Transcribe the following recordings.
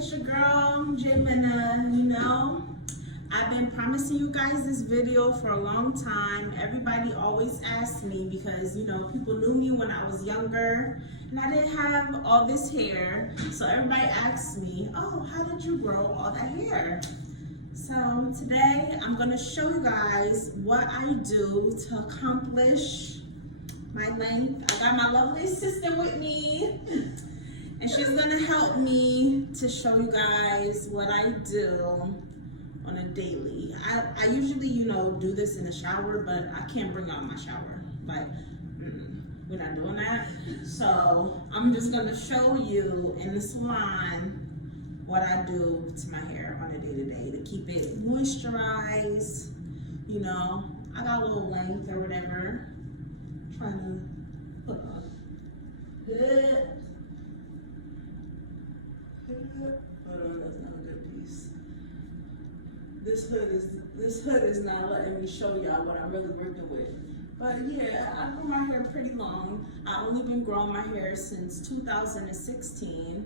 it's your girl, Jimena. I've been promising you guys this video for a long time. Everybody always asks me because, people knew me when I was younger and I didn't have all this hair. So everybody asks me, oh, how did you grow all that hair? So today I'm gonna show you guys what I do to accomplish my length. I got my lovely sister with me and she's gonna help me to show you guys what I do on a daily. I usually, do this in the shower, but I can't bring out my shower. Like, we're not doing that. So I'm just gonna show you in the salon what I do to my hair on a day-to-day to keep it moisturized. I got a little length or whatever. Trying to put on good. Hold on, that's not a good piece. This hood is not letting me show y'all what I'm really working with. But yeah, I grew my hair pretty long. I only been growing my hair since 2016.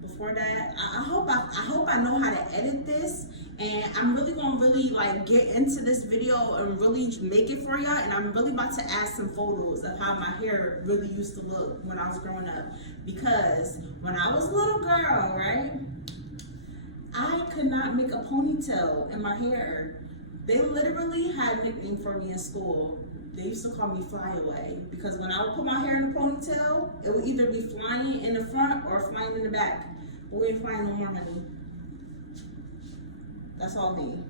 Before that, I hope I know how to edit this, and I'm really gonna get into this video and really make it for y'all. And I'm really about to add some photos of how my hair really used to look when I was growing up, because when I was a little girl, right, I could not make a ponytail in my hair. They literally had a nickname for me in school. They used to call me Flyaway, because when I would put my hair in a ponytail, it would either be flying in the front or flying in the back. But we ain't flying no more, honey. That's all me.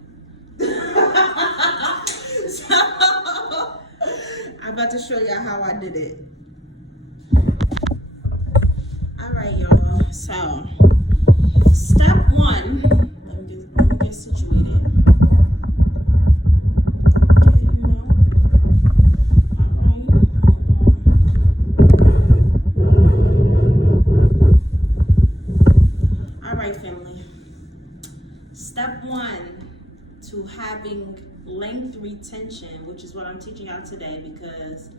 So, I'm about to show y'all how I did it. All right, y'all. So, step one, let me get situated. Family. Step one to having length retention, which is what I'm teaching y'all today, because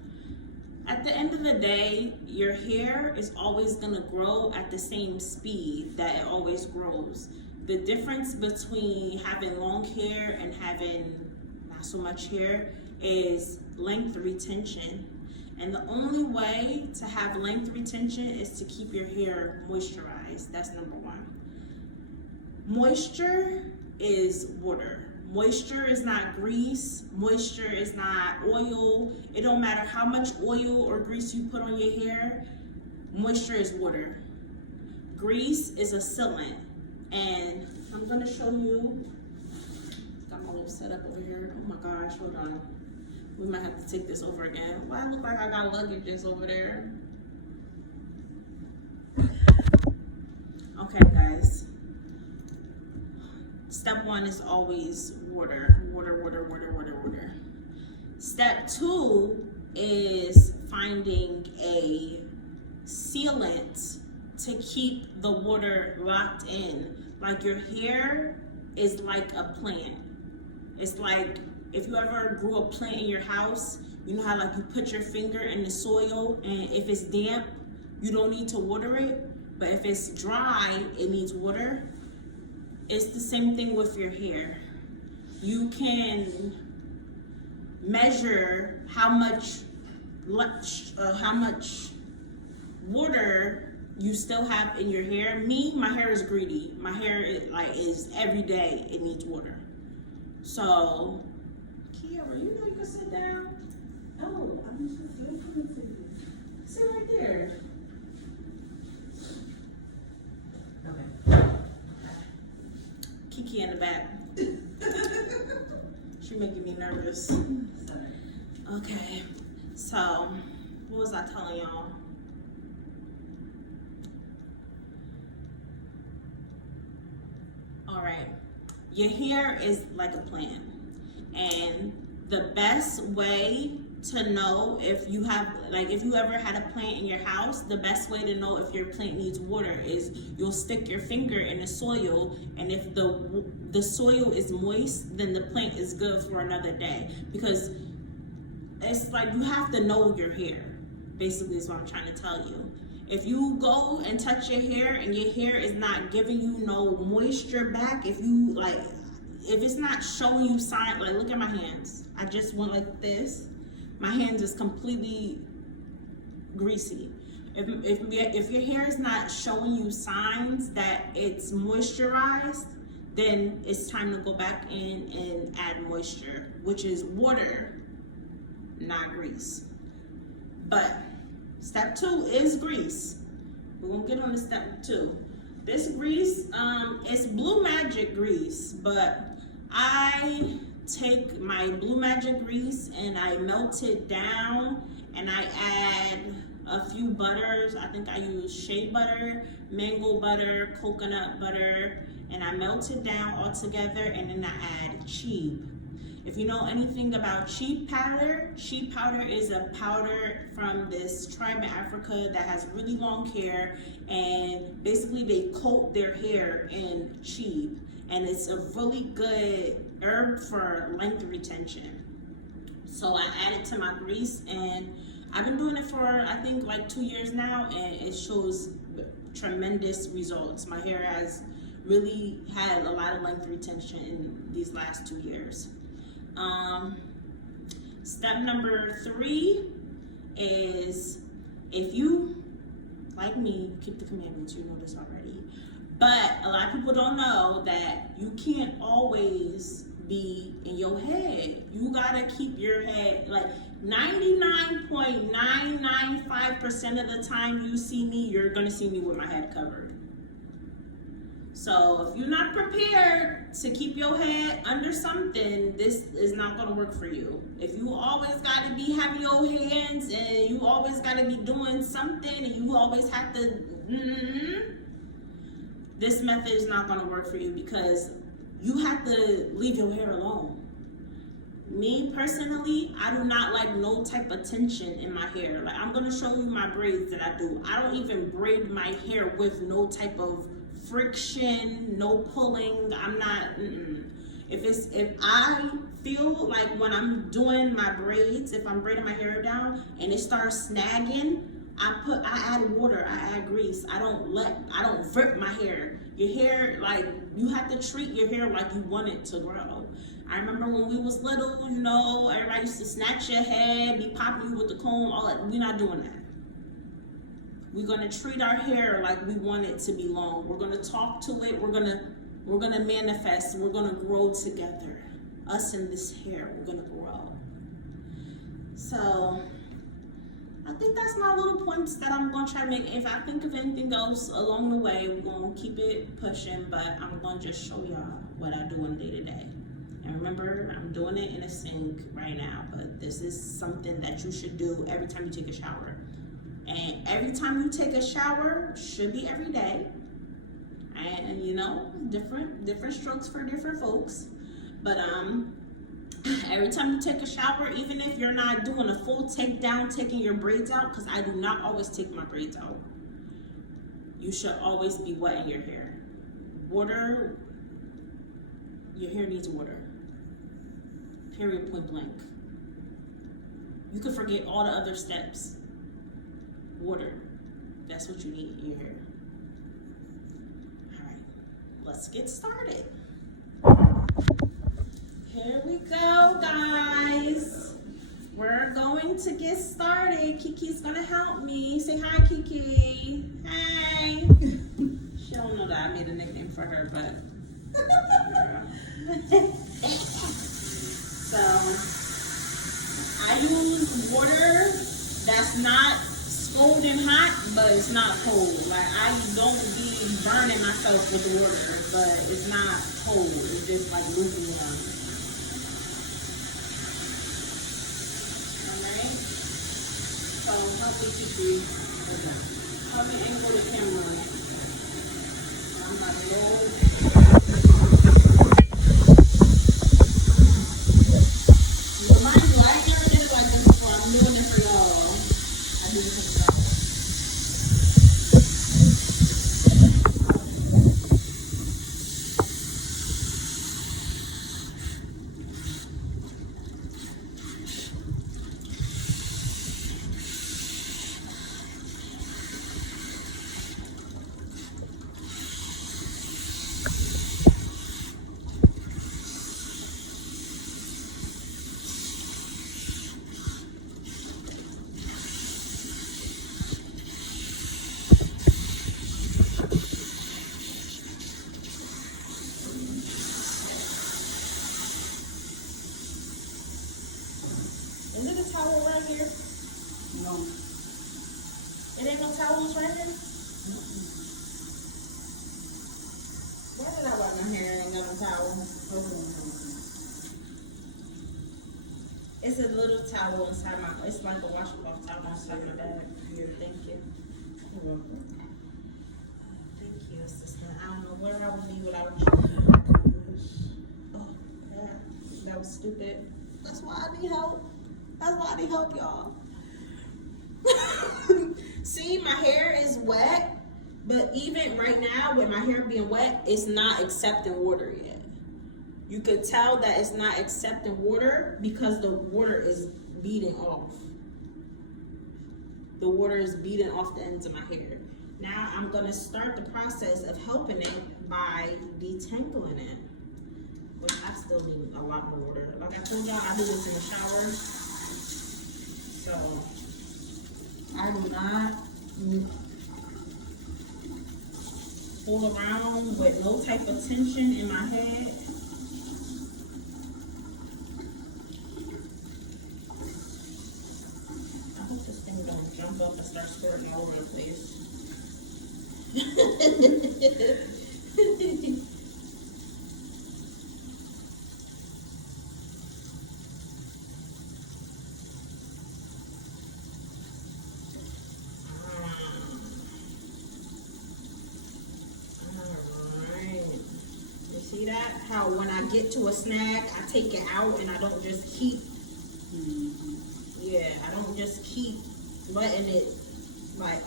at the end of the day, your hair is always going to grow at the same speed that it always grows. The difference between having long hair and having not so much hair is length retention. And the only way to have length retention is to keep your hair moisturized. That's number one. Moisture is water. Moisture is not grease. Moisture is not oil. It don't matter how much oil or grease you put on your hair. Moisture is water. Grease is a sealant. And I'm gonna show you. Got my little setup over here. Oh my gosh, hold on. We might have to take this over again. Why look like I got luggage just over there? Okay, guys. Step one is always water, water, water, water, water, water. Step two is finding a sealant to keep the water locked in. Like, your hair is like a plant. It's like if you ever grew a plant in your house, you know how you put your finger in the soil, and if it's damp, you don't need to water it. But if it's dry, it needs water. It's the same thing with your hair. You can measure how much water you still have in your hair. Me, my hair is greedy. My hair is every day it needs water. So, Kiara, you can sit down. Oh, I'm just coming to you. Sit right there. Okay. Kiki in the back. She making me nervous. Okay, so what was I telling y'all? All right, your hair is like a plant, and the best way to know if you have, if you ever had a plant in your house, the best way to know if your plant needs water is you'll stick your finger in the soil, and if the soil is moist, then the plant is good for another day. Because it's like you have to know your hair, basically is what I'm trying to tell you. If you go and touch your hair and your hair is not giving you no moisture back, if it's not showing you sign, like look at my hands. I just went like this. My hands is completely greasy. If your hair is not showing you signs that it's moisturized, then it's time to go back in and add moisture, which is water, not grease. But step 2 is grease. We're gonna get on to step 2. This grease, it's Blue Magic grease, but I take my Blue Magic grease and I melt it down and I add a few butters. I think I use shea butter, mango butter, coconut butter, and I melt it down all together, and then I add cheap. If you know anything about sheep powder is a powder from this tribe in Africa that has really long hair, and basically they coat their hair in sheep, and it's a really good herb for length retention. So I add it to my grease, and I've been doing it for I think like 2 years now, and it shows tremendous results. My hair has really had a lot of length retention in these last 2 years. Step number 3 is, if you, like me, keep the commandments, you know this already, but a lot of people don't know that you can't always be in your head. You gotta keep your head, like 99.995% of the time you see me, you're gonna see me with my head covered. So if you're not prepared to keep your head under something, this is not gonna work for you. If you always gotta be having your hands and you always gotta be doing something and you always have to, this method is not gonna work for you, because you have to leave your hair alone. Me personally, I do not like no type of tension in my hair. Like, I'm gonna show you my braids that I do. I don't even braid my hair with no type of friction, no pulling. I'm not, If I feel like when I'm doing my braids, if I'm braiding my hair down and it starts snagging, I add water, I add grease. I don't rip my hair. Your hair, like, you have to treat your hair like you want it to grow. I remember when we was little, you know, everybody used to snatch your head, be popping you with the comb, all that. We're not doing that. We're gonna treat our hair like we want it to be long. We're gonna talk to it. We're gonna manifest. We're gonna grow together. Us and this hair, we're gonna grow. So I think that's my little points that I'm gonna try to make. If I think of anything else along the way, we're gonna keep it pushing, but I'm gonna just show y'all what I do in day to day. And remember, I'm doing it in a sink right now, but this is something that you should do every time you take a shower. And every time you take a shower, should be every day. And you know, different strokes for different folks. But every time you take a shower, even if you're not doing a full takedown, taking your braids out, because I do not always take my braids out, you should always be wetting your hair. Water, your hair needs water. Period, point blank. You could forget all the other steps. Water, that's what you need in your hair. All right, let's get started. Here we go, guys. We're going to get started. Kiki's gonna help me. Say hi, Kiki. Hey. She don't know that I made a nickname for her, but. So, I use water that's not scalding hot, but it's not cold. Like, I don't be burning myself with the water, but it's not cold. It's just like lukewarm. Alright? So, help me keep you. Help me angle the camera. I'm about to load. Remind you, I ain't never did it like this before. I'm doing it for y'all. I do it for y'all. towels right here? Why did I wipe my hair and got a towel? It's a little towel inside my, it's like a washcloth towel inside my bag. Here, thank you. You're welcome. Thank you, assistant. I don't know where I would be without you. Oh, yeah, that was stupid. That's why I need help. That's why I need help, y'all. See, my hair is wet, but even right now with my hair being wet, it's not accepting water yet. You could tell that it's not accepting water because the water is beading off. The water is beading off the ends of my hair. Now I'm gonna start the process of helping it by detangling it, which I still need a lot more water. Like I told y'all, I do this in the shower. So I do not fool around with no type of tension in my head. I hope this thing don't jump up and start squirting all over the place. See that? How when I get to a snag, I take it out and I don't just keep, yeah, I don't just keep letting it like,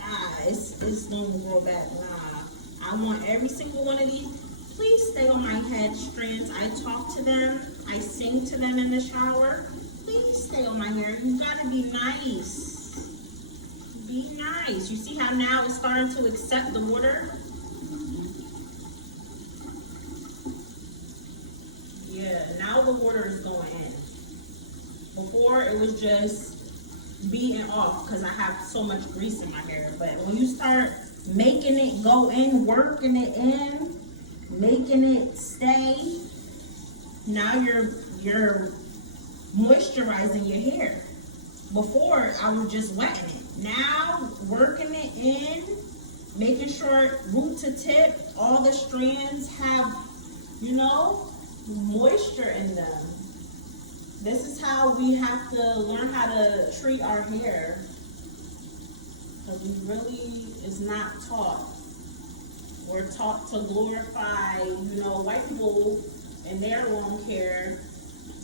it's gonna grow back. Nah, I want every single one of these. Please stay on my head strands. I talk to them. I sing to them in the shower. Please stay on my hair. You gotta be nice. Be nice. You see how now it's starting to accept the water? Yeah, now the water is going in. Before it was just beating off because I have so much grease in my hair. But when you start making it go in, working it in, making it stay, now you're moisturizing your hair. Before I was just wetting it. Now working it in, making sure root to tip, all the strands have, you know, moisture in them. This is how we have to learn how to treat our hair, because we really is not taught. We're taught to glorify, you know, white people and their long hair,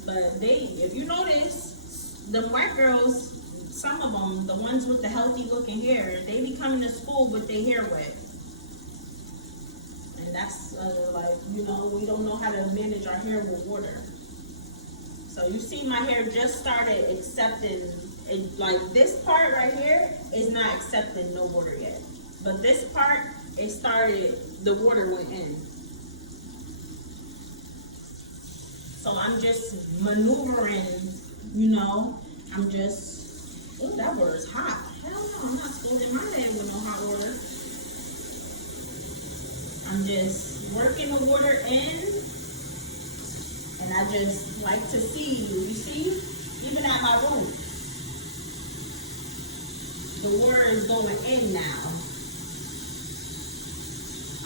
but they, if you notice, the white girls, some of them, the ones with the healthy looking hair, they be coming to school with their hair wet. And that's like, you know, we don't know how to manage our hair with water. So you see my hair just started accepting, it, like this part right here is not accepting no water yet. But this part, it started, the water went in. So I'm just maneuvering, you know, I'm just, oh, that water is hot. Hell no, I'm not scalding my head with no hot water. I'm just working the water in, and I just like to see, you see, even at my root, the water is going in now.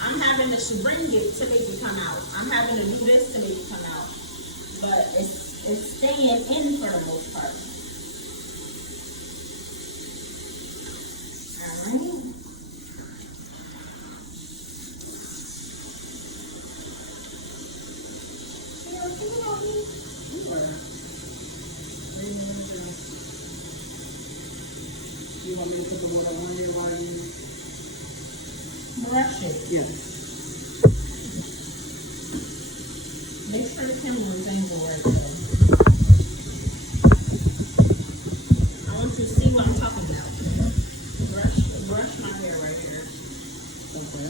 I'm having to bring it to make it come out. I'm having to do this to make it come out, but it's staying in for the most part. All right. You want me to put the water on there while you Brush it. Yes. Make sure the camera is angled right there. I want you to see what I'm talking about. Brush my hair right here. Okay.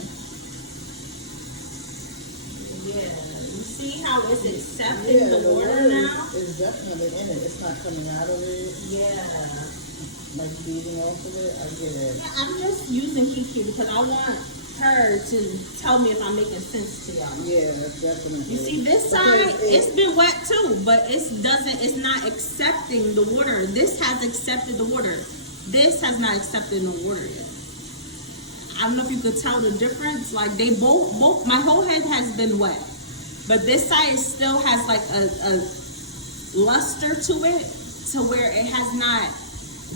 Yeah. You see how it's accepting the water now? It's definitely in it. It's not coming out of it. Yeah. Like beating off of it. I get it. Yeah, I'm just using Kiki because I want her to tell me if I'm making sense to y'all. Yeah, definitely. You see this side, it's been wet too, but it's not accepting the water. This has accepted the water. This has not accepted no water yet. I don't know if you could tell the difference. Like they both my whole head has been wet, but this side still has like a luster to it, to where it has not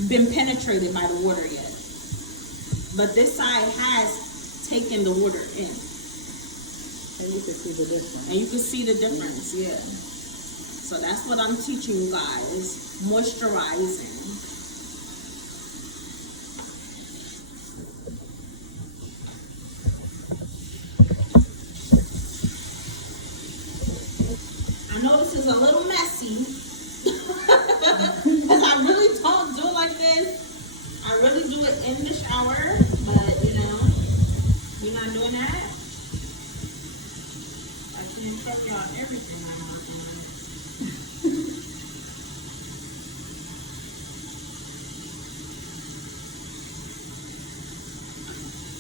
been penetrated by the water yet. But this side has taken the water in. And you can see the difference. And you can see the difference, yeah. So that's what I'm teaching you guys, moisturizing. I know this is a little messy, because I really don't do it like this. I really do it in the shower, but you know, we're not doing that. I can't tell y'all everything I'm working on.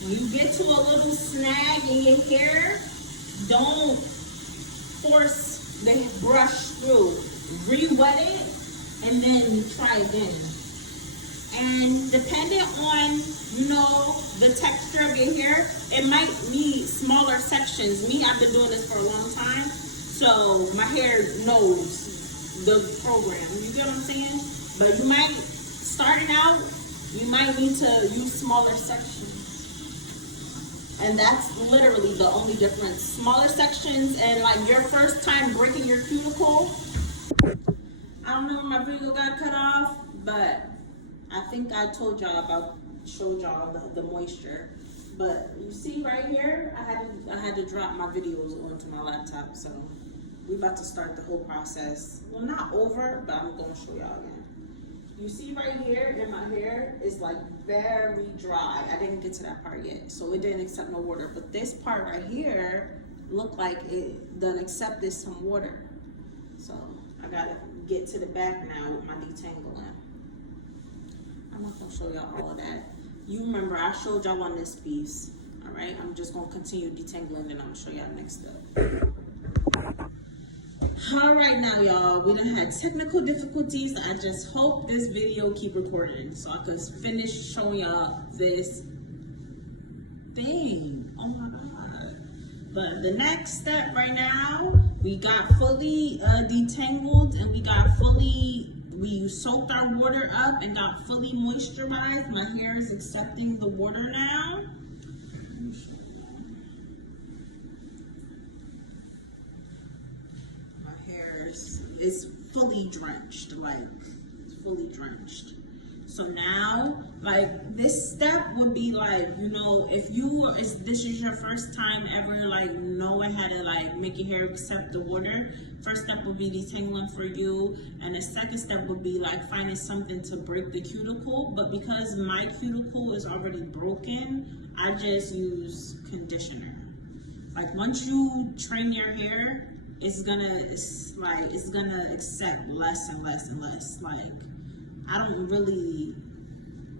When you get to a little snag in your hair, don't force the brush through. Re-wet it and then try again. And depending on, you know, the texture of your hair, it might need smaller sections. Me, I've been doing this for a long time, so my hair knows the program. You get what I'm saying? But you might, starting out, you might need to use smaller sections. And that's literally the only difference. Smaller sections and like your first time breaking your cuticle. I don't know if my video got cut off, but I think I told y'all showed y'all the moisture. But you see right here, I had to drop my videos onto my laptop. So we about to start the whole process. Well, not over, but I'm gonna show y'all again. You see right here in my hair is like very dry. I didn't get to that part yet, so it didn't accept no water. But this part right here looked like it done accepted some water. So I gotta get to the back now with my detangling. I'm not gonna show y'all all of that. You remember I showed y'all on this piece. All right, I'm just gonna continue detangling, and I'm gonna show y'all next step. All right, now y'all, we done had technical difficulties. I just hope this video keep recording so I could finish showing y'all this thing. Oh my God. But the next step right now, we got fully detangled, and we soaked our water up and got fully moisturized. My hair is accepting the water now. Is fully drenched, like fully drenched. So now, like this step would be like, you know, if this is your first time ever like knowing how to like make your hair accept the water, first step would be detangling for you, and the second step would be like finding something to break the cuticle. But because my cuticle is already broken, I just use conditioner. Like once you train your hair, it's gonna accept less and less and less. Like I don't really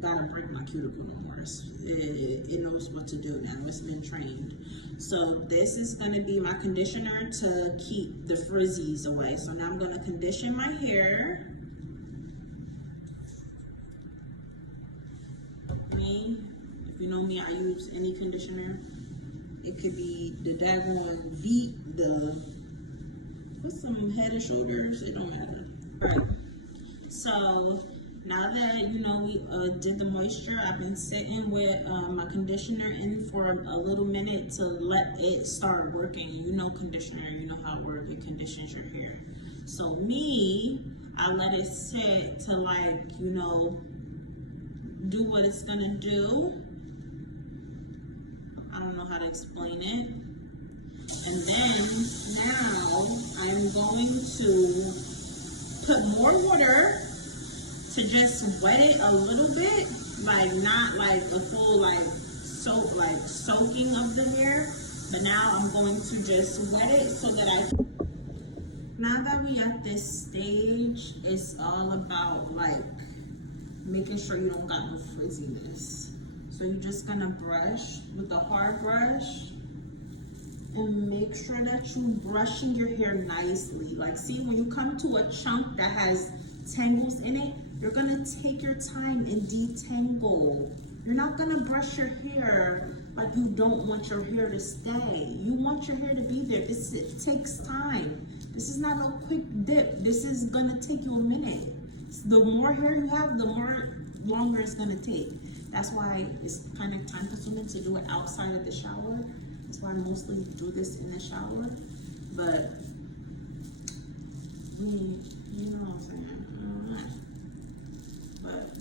gotta break my cuticle no more. It knows what to do now. It's been trained. So this is gonna be my conditioner to keep the frizzies away. So now I'm gonna condition my hair. Okay. If you know me, I use any conditioner. It could be the daggone Veet, put some Head and Shoulders, it don't matter. All right, so now that you know we did the moisture, I've been sitting with my conditioner in for a little minute to let it start working. You know conditioner, you know how it works, it conditions your hair. So me, I let it sit to like, you know, do what it's gonna do. I don't know how to explain it. And then now I'm going to put more water to just wet it a little bit, like not like a full soaking of the hair, but now I'm going to just wet it so that now that we at this stage, it's all about like making sure you don't got no frizziness. So you're just gonna brush with a hard brush and make sure that you're brushing your hair nicely. Like see, when you come to a chunk that has tangles in it, you're gonna take your time and detangle. You're not gonna brush your hair like you don't want your hair to stay. You want your hair to be there. It takes time. This is not no quick dip. This is gonna take you a minute. The more hair you have, the more longer it's gonna take. That's why it's kind of time consuming to do it outside of the shower. That's why I mostly do this in the shower. But, I mean, you know what I'm saying? But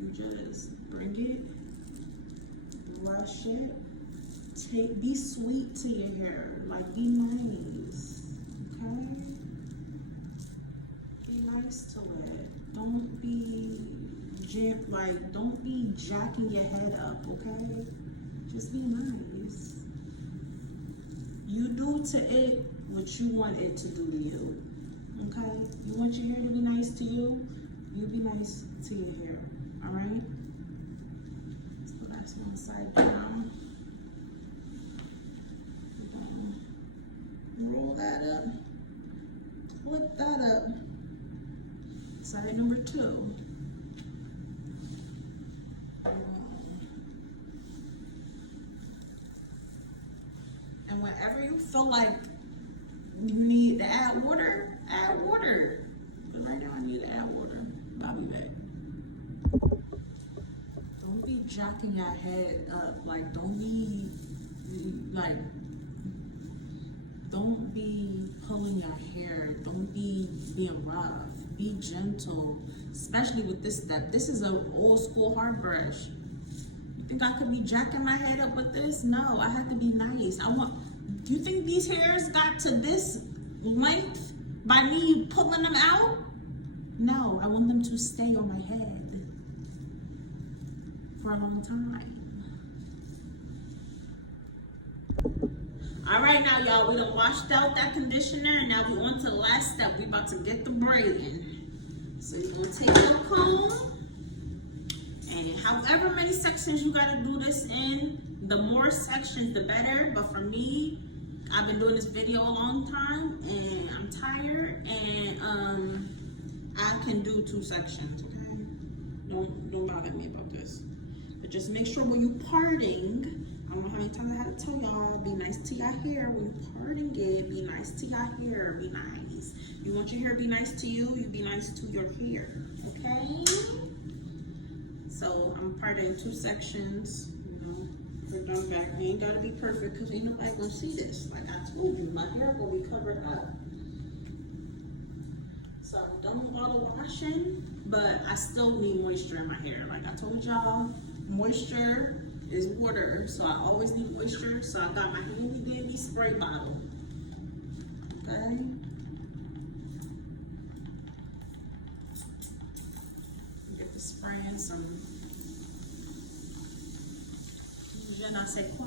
you just bring it, brush it, be sweet to your hair, like be nice, okay? Be nice to it. Don't be don't be jacking your head up, okay? Just be nice. You do to it what you want it to do to you, okay? You want your hair to be nice to you, you be nice to your hair, all right? So that's one side down. Roll that up, flip that up. Side number 2. And whenever you feel like you need to add water, add water. But right now I need to add water. I'll be back. Don't be jacking your head up. Like, don't be pulling your hair. Don't be being rough. Be gentle, especially with this step. This is an old school hard brush. You think I could be jacking my head up with this? No, I have to be nice. Do you think these hairs got to this length by me pulling them out? No, I want them to stay on my head for a long time. All right, now y'all, we done washed out that conditioner, and now we on to the last step. We about to get the braiding. So you're gonna take your comb, and however many sections you gotta do this in, the more sections, the better. But for me, I've been doing this video a long time, and I'm tired, and I can do 2 sections. Okay, don't bother me about this. But just make sure when you parting. I don't know how many times I have to tell y'all, be nice to your hair. When you're parting it, be nice to your hair, be nice. You want your hair to be nice to you, you be nice to your hair, okay? So I'm parting 2 sections, you know, for done back. We ain't gotta be perfect, because ain't nobody gonna see this. Like I told you, my hair gonna be covered up. So I'm done with all the washing, but I still need moisture in my hair. Like I told y'all, moisture is water, so I always need moisture. So I got my handy dandy spray bottle. Okay. Get the spray in some je ne sais quoi.